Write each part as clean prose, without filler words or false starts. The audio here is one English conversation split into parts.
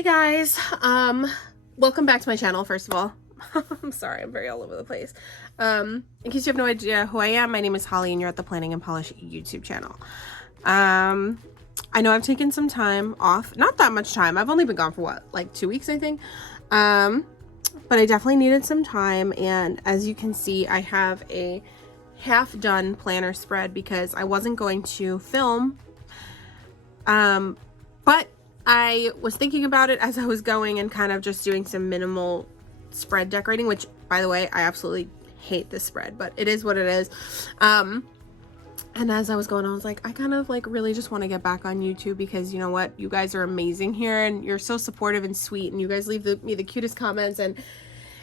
Hey guys, welcome back to my channel, first of all. I'm sorry, I'm very all over the place. In case you have no idea who I am, my name is Holly and you're at the Planning and Polish YouTube channel. I know I've taken some time off, not that much time. I've only been gone for what, like 2 weeks, I think. But I definitely needed some time, and as you can see, I have a half done planner spread because I wasn't going to film. But I was thinking about it as I was going and kind of just doing some minimal spread decorating, which, by the way, I absolutely hate this spread, but it is what it is. And as I was going, I was like, I kind of like really just want to get back on YouTube because you know what? You guys are amazing here and you're so supportive and sweet, and you guys leave me the cutest comments, and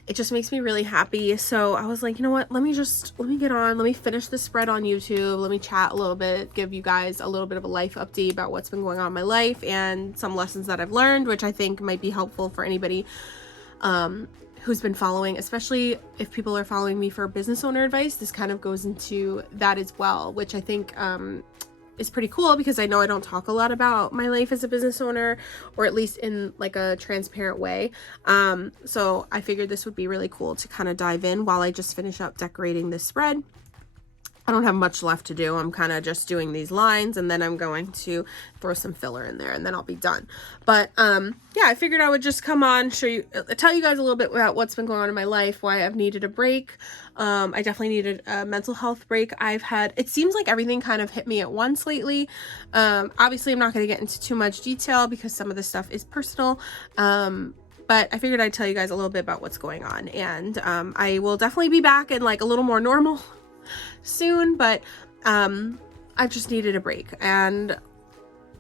it just makes me really happy. So I was like, you know what? Let me get on. Let me finish the spread on YouTube. Let me chat a little bit, give you guys a little bit of a life update about what's been going on in my life and some lessons that I've learned, which I think might be helpful for anybody who's been following, especially if people are following me for business owner advice. This kind of goes into that as well, which I think is pretty cool because I know I don't talk a lot about my life as a business owner, or at least in like a transparent way. So I figured this would be really cool to kind of dive in while I just finish up decorating this spread. I don't have much left to do. I'm kind of just doing these lines, and then I'm going to throw some filler in there and then I'll be done. But yeah, I figured I would just come on, tell you guys a little bit about what's been going on in my life, why I've needed a break. I definitely needed a mental health break. It seems like everything kind of hit me at once lately. Obviously I'm not going to get into too much detail because some of this stuff is personal. But I figured I'd tell you guys a little bit about what's going on, and I will definitely be back in like a little more normal soon, but I just needed a break. And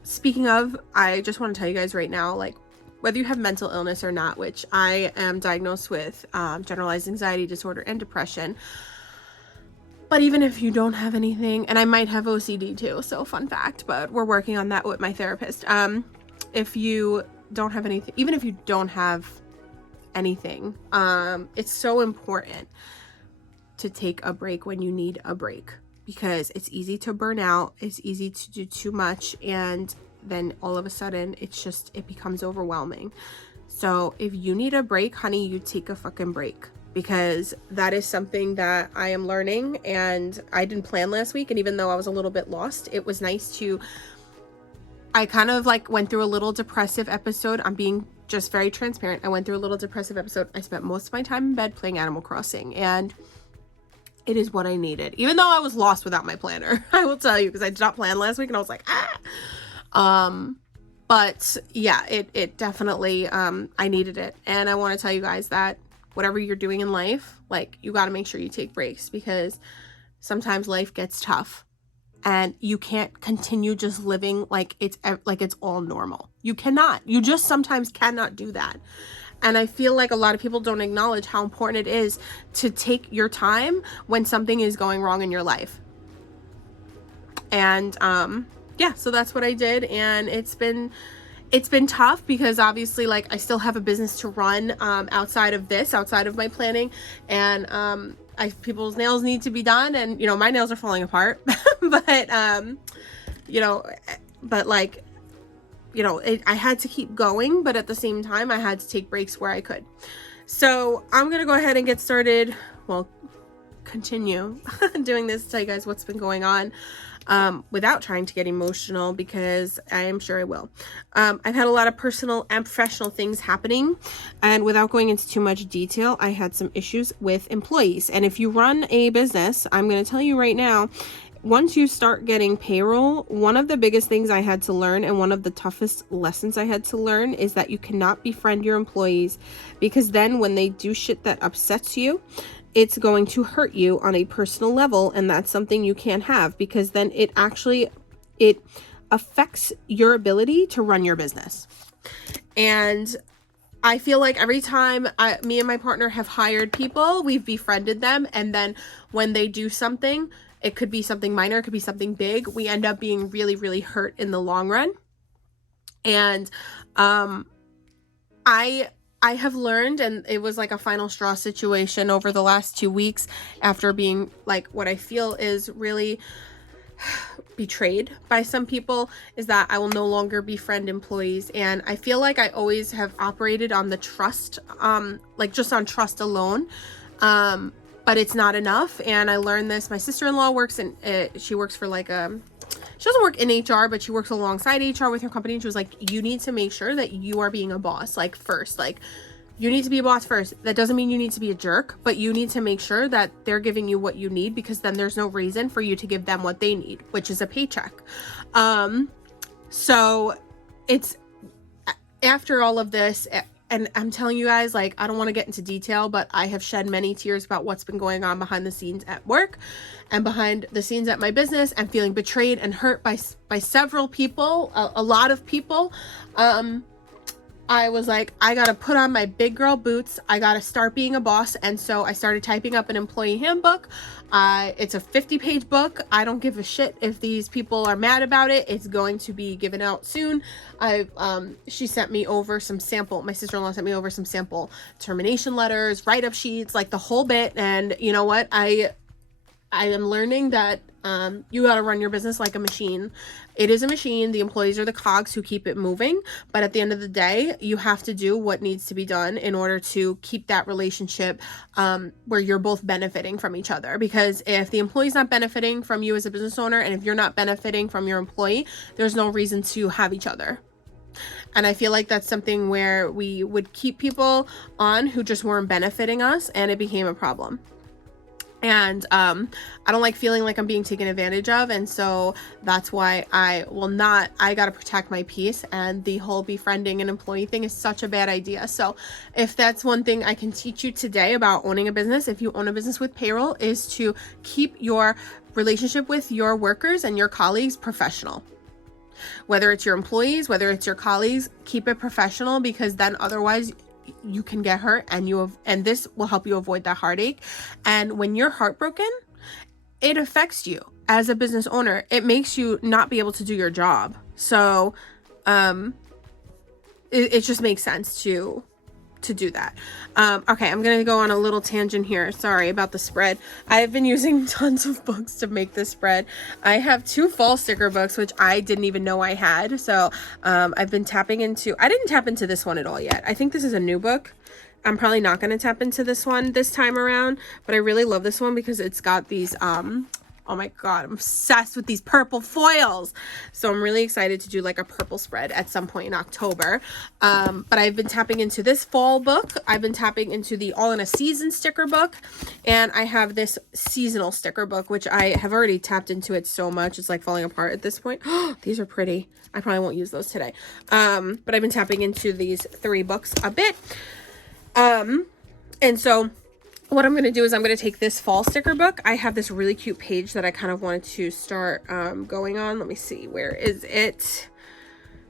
speaking of, I just want to tell you guys right now, like, whether you have mental illness or not, which I am diagnosed with generalized anxiety disorder and depression, but even if you don't have anything, and I might have OCD too, so fun fact, but we're working on that with my therapist. If you don't have anything, even if you don't have anything, it's so important to take a break when you need a break, because it's easy to burn out, it's easy to do too much, and then all of a sudden it becomes overwhelming. So if you need a break, honey, you take a fucking break, because that is something that I am learning, and I didn't plan last week, and even though I was a little bit lost, it was nice I kind of like went through a little depressive episode. I'm being just very transparent. I went through a little depressive episode. I spent most of my time in bed playing Animal Crossing, and it is what I needed, even though I was lost without my planner. I will tell you, because I did not plan last week and I was like, but yeah, it definitely, I needed it. And I want to tell you guys that whatever you're doing in life, like, you got to make sure you take breaks, because sometimes life gets tough and you can't continue just living like it's all normal. You just sometimes cannot do that. And I feel like a lot of people don't acknowledge how important it is to take your time when something is going wrong in your life. And yeah, so that's what I did, and it's been tough because obviously, like, I still have a business to run outside of my planning, and people's nails need to be done, and you know, my nails are falling apart. But you know, I had to keep going, but at the same time, I had to take breaks where I could. So I'm going to go ahead and get started. Well, continue doing this to tell you guys what's been going on without trying to get emotional, because I am sure I will. I've had a lot of personal and professional things happening, and without going into too much detail, I had some issues with employees. And if you run a business, I'm going to tell you right now, once you start getting payroll, one of the biggest things I had to learn, and one of the toughest lessons I had to learn, is that you cannot befriend your employees, because then when they do shit that upsets you, it's going to hurt you on a personal level, and that's something you can't have, because then it affects your ability to run your business. And I feel like every time me and my partner have hired people, we've befriended them, and then when they do something, it could be something minor, it could be something big, we end up being really, really hurt in the long run. And I have learned, and it was like a final straw situation over the last 2 weeks, after being like what I feel is really betrayed by some people is that I will no longer befriend employees. And I feel like I always have operated on the trust, like just on trust alone. But it's not enough. And I learned this. My sister-in-law works in, she works for like she doesn't work in HR, but she works alongside HR with her company. And she was like, you need to make sure that you are being a boss, like first, like you need to be a boss first. That doesn't mean you need to be a jerk, but you need to make sure that they're giving you what you need, because then there's no reason for you to give them what they need, which is a paycheck. So it's after all of this, and I'm telling you guys, like, I don't want to get into detail, but I have shed many tears about what's been going on behind the scenes at work and behind the scenes at my business, and feeling betrayed and hurt by several people, a lot of people. I was like, I gotta put on my big girl boots. I gotta start being a boss. And so I started typing up an employee handbook. It's a 50-page book. I don't give a shit if these people are mad about it. It's going to be given out soon. She sent me over some sample, my sister-in-law sent me over some sample termination letters, write-up sheets, like the whole bit. And you know what? I am learning that you got to run your business like a machine. It is a machine. The employees are the cogs who keep it moving. But at the end of the day, you have to do what needs to be done in order to keep that relationship where you're both benefiting from each other. Because if the employee's not benefiting from you as a business owner, and if you're not benefiting from your employee, there's no reason to have each other. And I feel like that's something where we would keep people on who just weren't benefiting us, and it became a problem. And I don't like feeling like I'm being taken advantage of, and so that's why I gotta protect my peace. And the whole befriending an employee thing is such a bad idea. So if that's one thing I can teach you today about owning a business, if you own a business with payroll, is to keep your relationship with your workers and your colleagues professional. Whether it's your employees, whether it's your colleagues, keep it professional, because then otherwise you can get hurt, and this will help you avoid that heartache. And when you're heartbroken, it affects you as a business owner. It makes you not be able to do your job. So it just makes sense to do that. Okay, I'm gonna go on a little tangent here. Sorry about the spread. I've been using tons of books to make this spread. I have 2 fall sticker books, which I didn't even know I had. So I've been tapping into, I didn't tap into this one at all yet. I think this is a new book. I'm probably not going to tap into this one this time around, but I really love this one because it's got these, oh my God, I'm obsessed with these purple foils. So I'm really excited to do like a purple spread at some point in October. But I've been tapping into this fall book. I've been tapping into the All in a Season sticker book. And I have this seasonal sticker book, which I have already tapped into it so much. It's like falling apart at this point. These are pretty. I probably won't use those today. But I've been tapping into these 3 books a bit. And so what I'm going to do is I'm going to take this fall sticker book. I have this really cute page that I kind of wanted to start going on. Let me see. Where is it?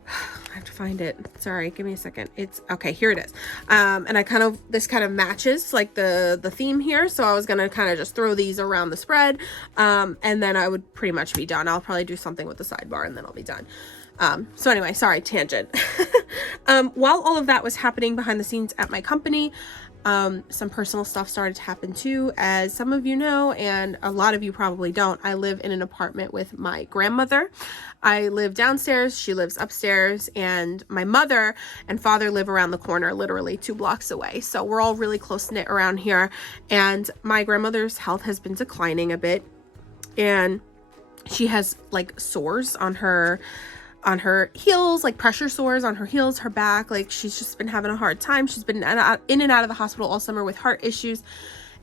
I have to find it. Sorry, give me a second. It's okay. Here it is. And this kind of matches like the theme here. So I was going to kind of just throw these around the spread. And then I would pretty much be done. I'll probably do something with the sidebar and then I'll be done. So anyway, sorry, tangent. While all of that was happening behind the scenes at my company, some personal stuff started to happen too. As some of you know, and a lot of you probably don't, I live in an apartment with my grandmother. I live downstairs, she lives upstairs, and my mother and father live around the corner, literally 2 blocks away. So we're all really close-knit around here. And my grandmother's health has been declining a bit. And she has like sores on her heels, like pressure sores on her heels, her back. Like she's just been having a hard time. She's been in and out of the hospital all summer with heart issues.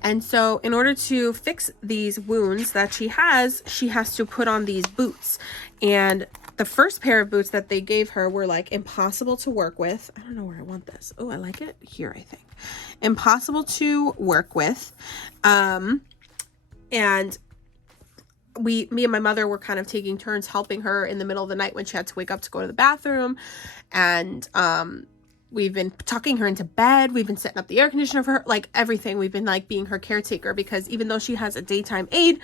And so in order to fix these wounds that she has to put on these boots. And the first pair of boots that they gave her were like impossible to work with. I don't know where I want this. Oh, I like it here, I think. Impossible to work with. And me and my mother were kind of taking turns helping her in the middle of the night when she had to wake up to go to the bathroom. And we've been tucking her into bed. We've been setting up the air conditioner for her, like everything. We've been like being her caretaker, because even though she has a daytime aide,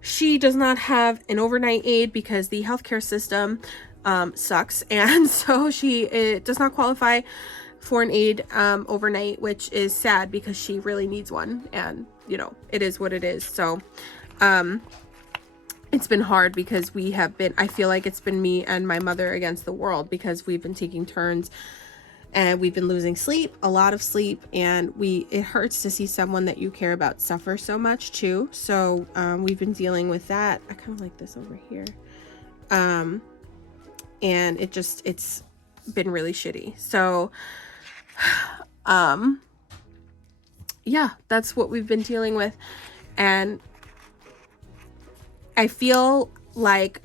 she does not have an overnight aide because the healthcare system sucks. And so it does not qualify for an aide overnight, which is sad because she really needs one. And, you know, it is what it is. So, it's been hard because I feel like it's been me and my mother against the world, because we've been taking turns and we've been losing sleep, a lot of sleep, and it hurts to see someone that you care about suffer so much too. So we've been dealing with that. I kind of like this over here. And it's been really shitty. So yeah, that's what we've been dealing with. And I feel like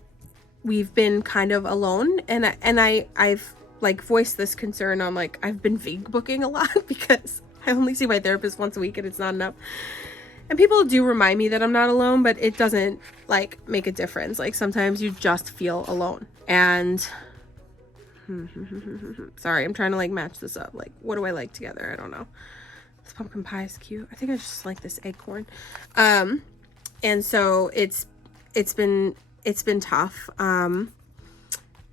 we've been kind of alone, and I've like voiced this concern on, like, I've been vague booking a lot because I only see my therapist once a week and it's not enough. And people do remind me that I'm not alone, but it doesn't like make a difference. Like, sometimes you just feel alone. And sorry, I'm trying to like match this up. Like, what do I like together? I don't know. This pumpkin pie is cute. I think I just like this acorn. And so it's been tough.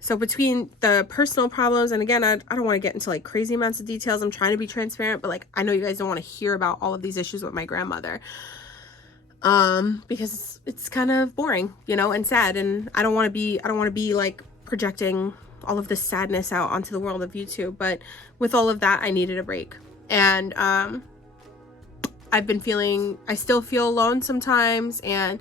So between the personal problems, and again, I don't want to get into like crazy amounts of details. I'm trying to be transparent, but like, I know you guys don't want to hear about all of these issues with my grandmother, because it's kind of boring, you know, and sad. And I don't want to be like projecting all of this sadness out onto the world of YouTube. But with all of that, I needed a break. And, I still feel alone sometimes. And,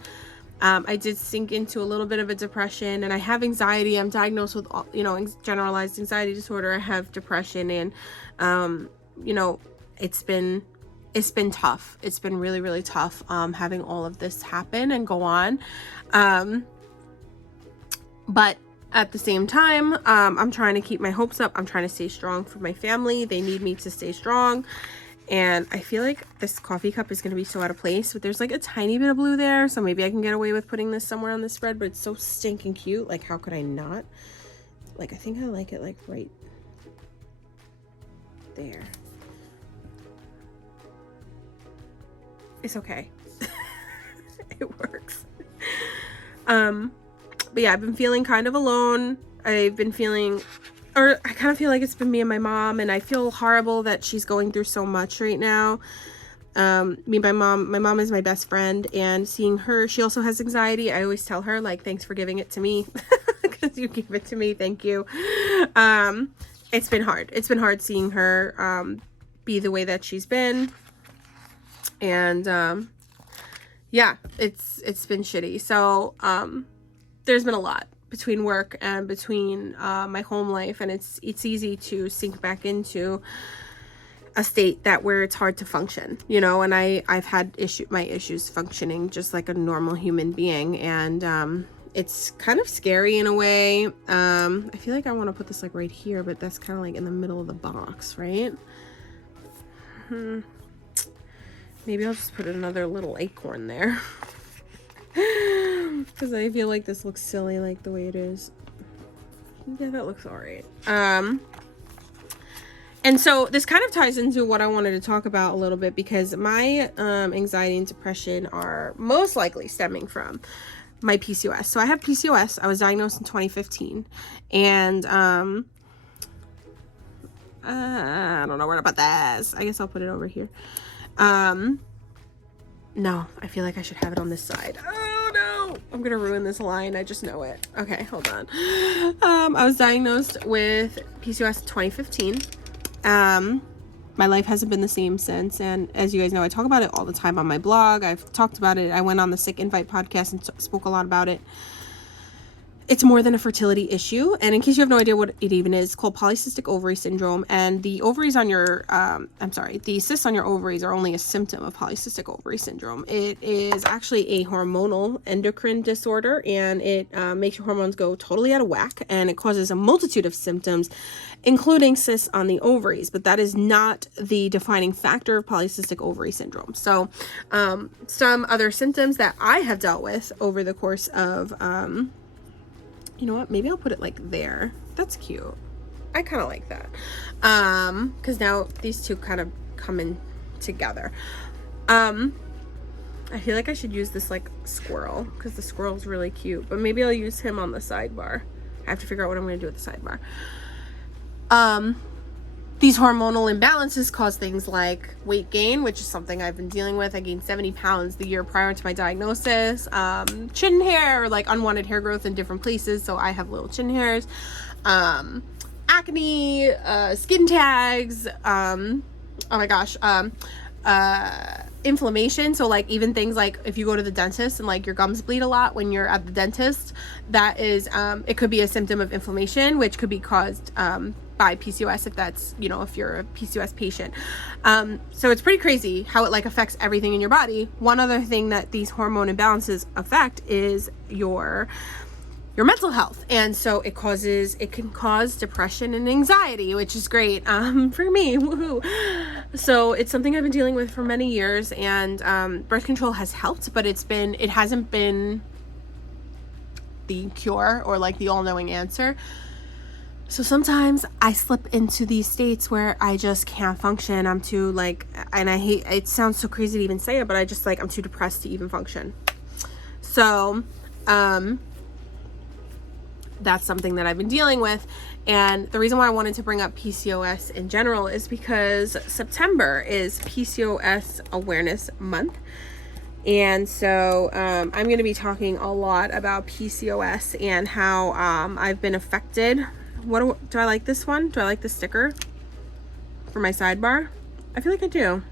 I did sink into a little bit of a depression, and I have anxiety. I'm diagnosed with, you know, generalized anxiety disorder. I have depression, and, you know, it's been tough. It's been really, really tough, having all of this happen and go on. But at the same time, I'm trying to keep my hopes up. I'm trying to stay strong for my family. They need me to stay strong. And I feel like this coffee cup is going to be so out of place, but there's like a tiny bit of blue there. So maybe I can get away with putting this somewhere on the spread, but it's so stinking cute. Like, how could I not? Like, I think I like it like right there. It's okay. It works. But yeah, I've been feeling kind of alone. I've been feeling, or I kind of feel like it's been me and my mom, and I feel horrible that she's going through so much right now. My mom is my best friend, and seeing her, she also has anxiety. I always tell her, like, thanks for giving it to me, because you gave it to me. Thank you. It's been hard. It's been hard seeing her, be the way that she's been. And, yeah, it's been shitty. So, there's been a lot between work and between my home life, and it's easy to sink back into a state where it's hard to function, you know. And I've had my issues functioning just like a normal human being, and it's kind of scary in a way. I feel like I want to put this like right here, but that's kind of like in the middle of the box, right? Maybe I'll just put another little acorn there. Because I feel like this looks silly like the way it is. Yeah, that looks alright. And so this kind of ties into what I wanted to talk about a little bit, because my anxiety and depression are most likely stemming from my PCOS. So I have PCOS. I was diagnosed in 2015. And I don't know where to put this. I guess I'll put it over here. No, I feel like I should have it on this side. Oh no, I'm gonna ruin this line. I just know it. Okay, hold on. I was diagnosed with PCOS in 2015. My life hasn't been the same since, and as you guys know, I talk about it all the time on my blog. I've talked about it. I went on the Sick Invite podcast and spoke a lot about it. It's more than a fertility issue, and in case you have no idea what it even is, it's called polycystic ovary syndrome, and the ovaries on your, the cysts on your ovaries are only a symptom of polycystic ovary syndrome. It is actually a hormonal endocrine disorder, and it makes your hormones go totally out of whack, and it causes a multitude of symptoms, including cysts on the ovaries, but that is not the defining factor of polycystic ovary syndrome. So, some other symptoms that I have dealt with over the course of, you know what? Maybe I'll put it like there. That's cute. I kind of like that. Because now these two kind of come in together. I feel like I should use this like squirrel, because the squirrel's really cute. But maybe I'll use him on the sidebar. I have to figure out what I'm going to do with the sidebar. these hormonal imbalances cause things like weight gain, which is something I've been dealing with. I gained 70 pounds the year prior to my diagnosis. Chin hair, or like unwanted hair growth in different places, so I have little chin hairs. Acne, skin tags, oh my gosh, inflammation. So like even things like if you go to the dentist and like your gums bleed a lot when you're at the dentist, that is it could be a symptom of inflammation, which could be caused by PCOS, if that's, you know, if you're a PCOS patient. So it's pretty crazy how it like affects everything in your body. One other thing that these hormone imbalances affect is your mental health, and so it can cause depression and anxiety, which is great for me. Woohoo. So it's something I've been dealing with for many years, and birth control has helped, but it hasn't been the cure or like the all-knowing answer. So sometimes I slip into these states where I just can't function. I'm too like, and I hate, it sounds so crazy to even say it, but I just like, I'm too depressed to even function. So that's something that I've been dealing with. And the reason why I wanted to bring up PCOS in general is because September is PCOS Awareness Month. And so I'm going to be talking a lot about PCOS and how I've been affected. Do I like this one? Do I like the sticker for my sidebar? I feel like I do.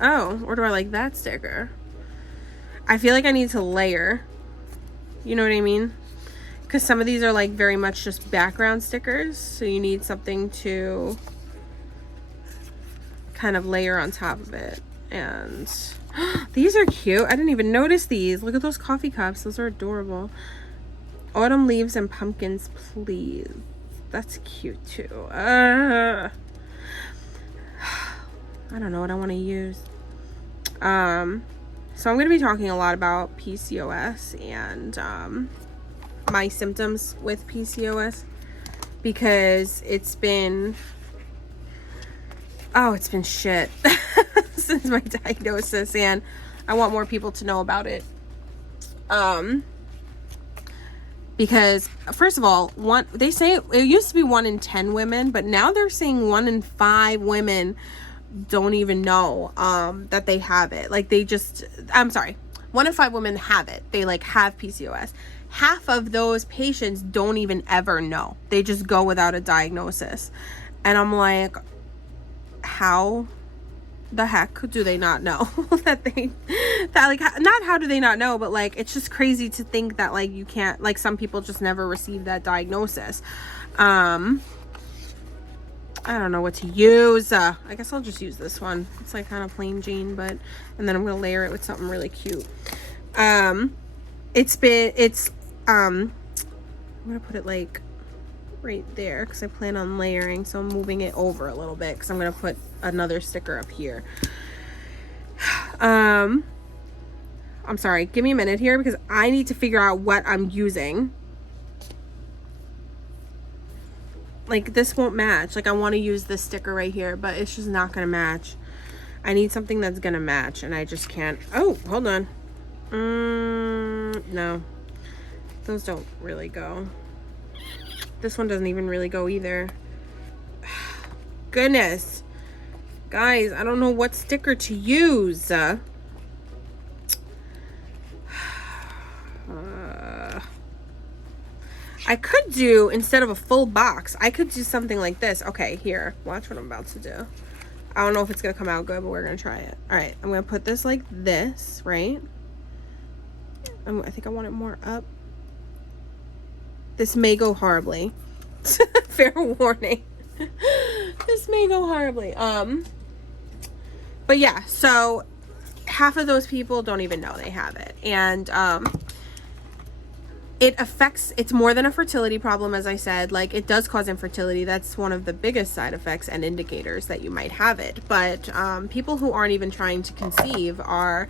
Oh, or do I like that sticker? I feel like I need to layer. You know what I mean? Because some of these are like very much just background stickers. So you need something to kind of layer on top of it. And these are cute. I didn't even notice these. Look at those coffee cups. Those are adorable. Autumn leaves and pumpkins, please. That's cute too. I don't know what I want to use. So I'm going to be talking a lot about PCOS and my symptoms with PCOS, because it's been shit since my diagnosis, and I want more people to know about it. Because first of all, they say it used to be 1 in 10 women, but now they're saying 1 in 5 women don't even know that they have it. Like 1 in 5 women have it. They like have PCOS. Half of those patients don't even ever know. They just go without a diagnosis. And I'm like, how the heck do they not know not how do they not know, but like it's just crazy to think that like you can't, like some people just never receive that diagnosis. I don't know what to use. I guess I'll just use this one. It's like kind of plain Jane, and then I'm gonna layer it with something really cute. I'm gonna put it like right there because I plan on layering, so I'm moving it over a little bit because I'm gonna put another sticker up here. I'm sorry, give me a minute here because I need to figure out what I'm using. Like this won't match. Like I want to use this sticker right here, but it's just not gonna match. I need something that's gonna match, and I just can't. Oh, hold on. No, those don't really go. This one doesn't even really go either. Goodness. Guys, I don't know what sticker to use. I could do, instead of a full box, I could do something like this. Okay, here. Watch what I'm about to do. I don't know if it's going to come out good, but we're going to try it. All right, I'm going to put this like this, right? I think I want it more up. This may go horribly. Fair warning. This may go horribly. But yeah, so half of those people don't even know they have it. And it's more than a fertility problem, as I said. Like, it does cause infertility. That's one of the biggest side effects and indicators that you might have it. But people who aren't even trying to conceive that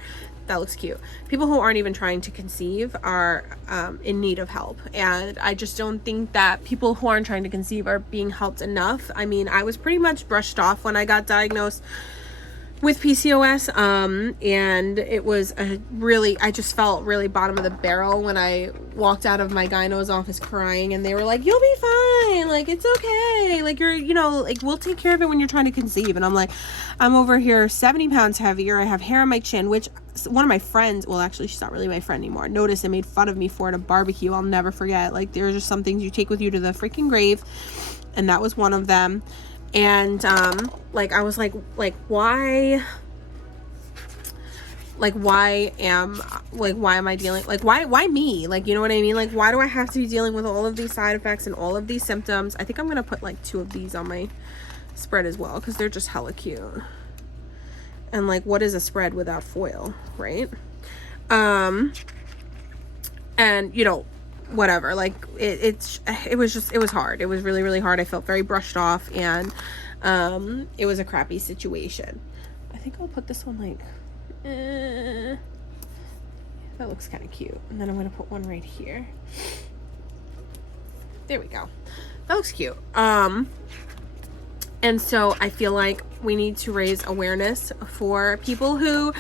looks cute. People who aren't even trying to conceive are in need of help. And I just don't think that people who aren't trying to conceive are being helped enough. I mean, I was pretty much brushed off when I got diagnosed with PCOS, and it was I just felt really bottom of the barrel when I walked out of my gyno's office crying, and they were like, "You'll be fine. Like, it's okay. Like, you're, you know, like, we'll take care of it when you're trying to conceive. And I'm like, I'm over here 70 pounds heavier. I have hair on my chin, which one of my friends, well, actually, she's not really my friend anymore, noticed and made fun of me for at a barbecue. I'll never forget. Like, there's just some things you take with you to the freaking grave. And that was one of them. And, like, I was like, why am I dealing, like, why me? Like, you know what I mean? Like, why do I have to be dealing with all of these side effects and all of these symptoms? I think I'm going to put like 2 of these on my spread as well, because they're just hella cute. And like, what is a spread without foil, right? And you know, whatever, like it was hard. It was really, really hard. I felt very brushed off, and it was a crappy situation. I think I'll put this one like, that looks kind of cute. And then I'm going to put one right here. There we go. That looks cute. And so I feel like we need to raise awareness for people who,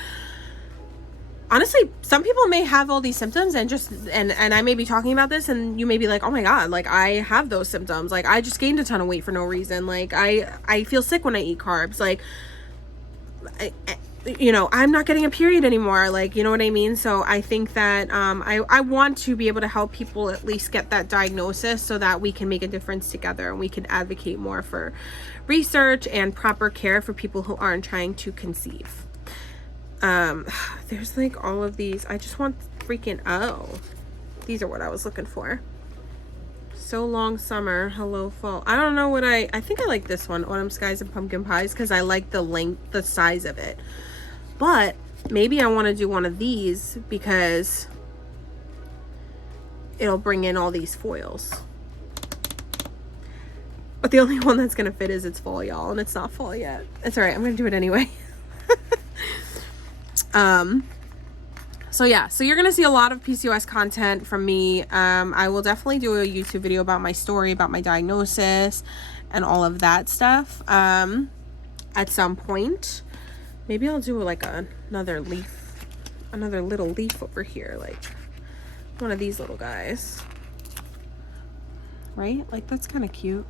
honestly, some people may have all these symptoms and just, and I may be talking about this and you may be like, oh my God, like I have those symptoms. Like I just gained a ton of weight for no reason. Like I feel sick when I eat carbs. Like, you know, I'm not getting a period anymore. Like, you know what I mean? So I think that I want to be able to help people at least get that diagnosis so that we can make a difference together, and we can advocate more for research and proper care for people who aren't trying to conceive. There's like all of these. I just want freaking, oh, these are what I was looking for. So long summer, hello fall. I don't know what I think I like this one, autumn skies and pumpkin pies, because I like the length, the size of it. But maybe I want to do one of these because it'll bring in all these foils. But the only one that's going to fit is it's fall, y'all, and it's not fall yet. It's all right. I'm going to do it anyway. So yeah, so you're going to see a lot of PCOS content from me. I will definitely do a YouTube video about my story, about my diagnosis and all of that stuff, at some point. Maybe I'll do like another little leaf over here, like one of these little guys, right? Like that's kind of cute.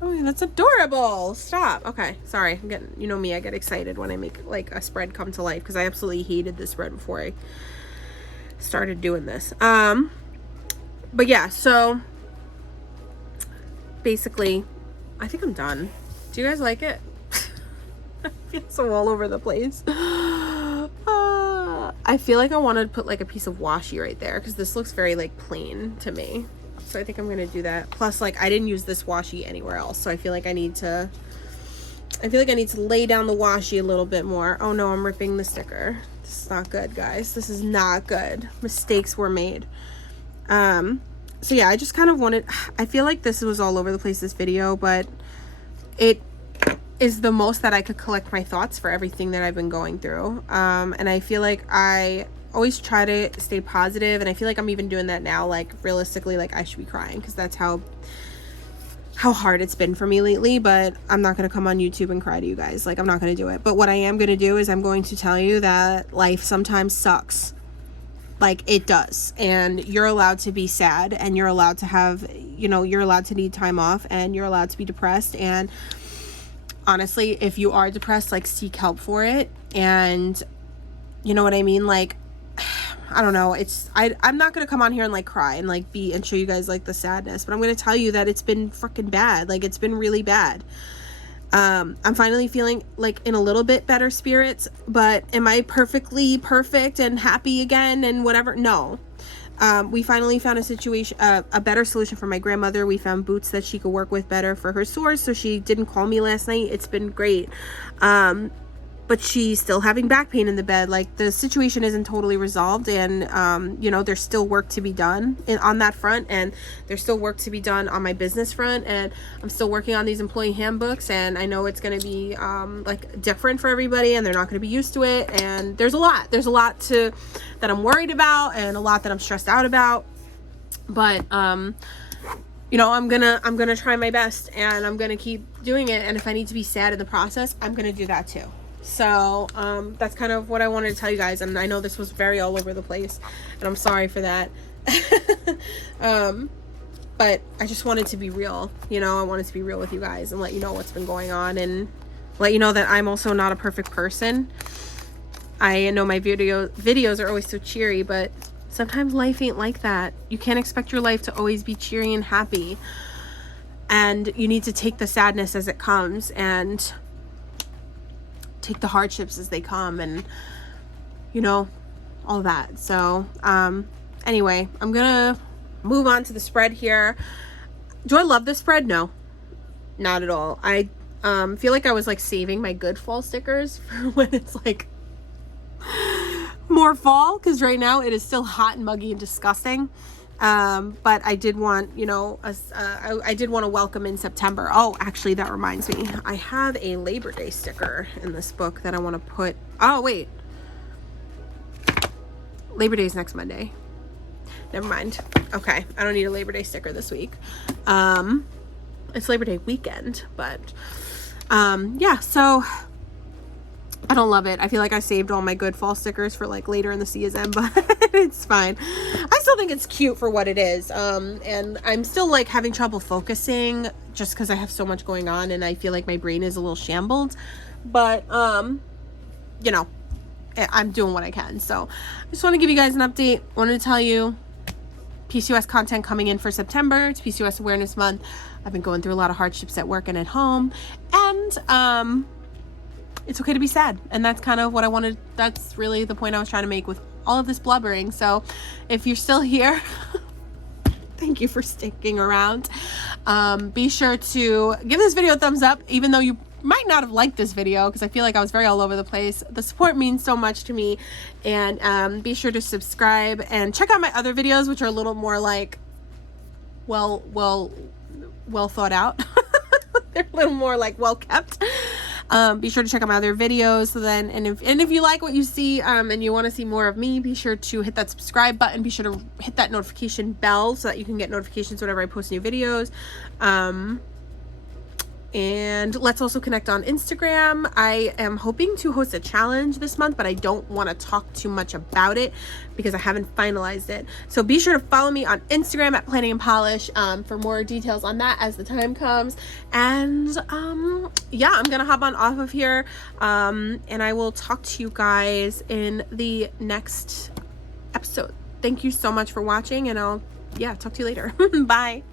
Oh yeah, that's adorable. Stop. Okay, sorry. I'm getting, you know me, I get excited when I make like a spread come to life, because I absolutely hated this spread before I started doing this. But yeah, so basically, I think I'm done. Do you guys like it? I feel so all over the place. I feel like I want to put like a piece of washi right there, because this looks very like plain to me. So I think I'm gonna do that. Plus, like, I didn't use this washi anywhere else, so I feel like I need to lay down the washi a little bit more. Oh no, I'm ripping the sticker. This is not good, guys. This is not good. Mistakes were made. So yeah, I just kind of wanted, I feel like this was all over the place, this video, but it is the most that I could collect my thoughts for everything that I've been going through. And I feel like I always try to stay positive, and I feel like I'm even doing that now. Like realistically, like I should be crying, because that's how hard it's been for me lately. But I'm not going to come on YouTube and cry to you guys. Like, I'm not going to do it. But what I am going to do is I'm going to tell you that life sometimes sucks. Like, it does. And you're allowed to be sad, and you're allowed to have, you know, you're allowed to need time off, and you're allowed to be depressed. And honestly, if you are depressed, like, seek help for it. And you know what I mean? Like, I don't know, I'm not gonna come on here and like cry and like and show you guys like the sadness, but I'm gonna tell you that it's been freaking bad. Like, it's been really bad. I'm finally feeling like in a little bit better spirits, but am I perfectly perfect and happy again and whatever? No. We finally found a better solution for my grandmother. We found boots that she could work with better for her sores, so she didn't call me last night. It's been great. But she's still having back pain in the bed. Like, the situation isn't totally resolved, and you know, there's still work to be done on that front, and there's still work to be done on my business front, and I'm still working on these employee handbooks, and I know it's going to be like different for everybody, and they're not going to be used to it, and there's a lot that I'm worried about, and a lot that I'm stressed out about. But you know, I'm gonna try my best, and I'm gonna keep doing it, and if I need to be sad in the process, I'm gonna do that too. So that's kind of what I wanted to tell you guys, and I know this was very all over the place, and I'm sorry for that. but I just wanted to be real, you know. I wanted to be real with you guys and let you know what's been going on, and let you know that I'm also not a perfect person. I know my videos are always so cheery, but sometimes life ain't like that. You can't expect your life to always be cheery and happy, and you need to take the sadness as it comes and take the hardships as they come, and you know, all that. So anyway, I'm gonna move on to the spread here. Do I love this spread? No, not at all. I feel like I was like saving my good fall stickers for when it's like more fall, because right now it is still hot and muggy and disgusting. But I did want, you know, I did want to welcome in September. Oh, actually, that reminds me, I have a Labor Day sticker in this book that I want to put. Oh wait, Labor Day is next Monday. Never mind. Okay, I don't need a Labor Day sticker this week. It's Labor Day weekend, but yeah, so I don't love it. I feel like I saved all my good fall stickers for like later in the season, but it's fine. I still think it's cute for what it is. And I'm still like having trouble focusing just because I have so much going on and I feel like my brain is a little shambled, but you know, I'm doing what I can. So I just want to give you guys an update. Wanted to tell you PCOS content coming in for September. It's PCOS Awareness Month. I've been going through a lot of hardships at work and at home, and it's okay to be sad. And that's kind of what I wanted. That's really the point I was trying to make with all of this blubbering. So if you're still here, thank you for sticking around. Be sure to give this video a thumbs up, even though you might not have liked this video, because I feel like I was very all over the place. The support means so much to me. And be sure to subscribe and check out my other videos, which are a little more like well thought out. They're a little more like well kept. Be sure to check out my other videos. So then, and if you like what you see, and you want to see more of me, be sure to hit that subscribe button. Be sure to hit that notification bell so that you can get notifications whenever I post new videos. And let's also connect on Instagram. I am hoping to host a challenge this month, but I don't want to talk too much about it because I haven't finalized it. So be sure to follow me on Instagram at Planning and Polish for more details on that as the time comes. And yeah, I'm gonna hop on off of here, and I will talk to you guys in the next episode. Thank you so much for watching, and I'll talk to you later. Bye.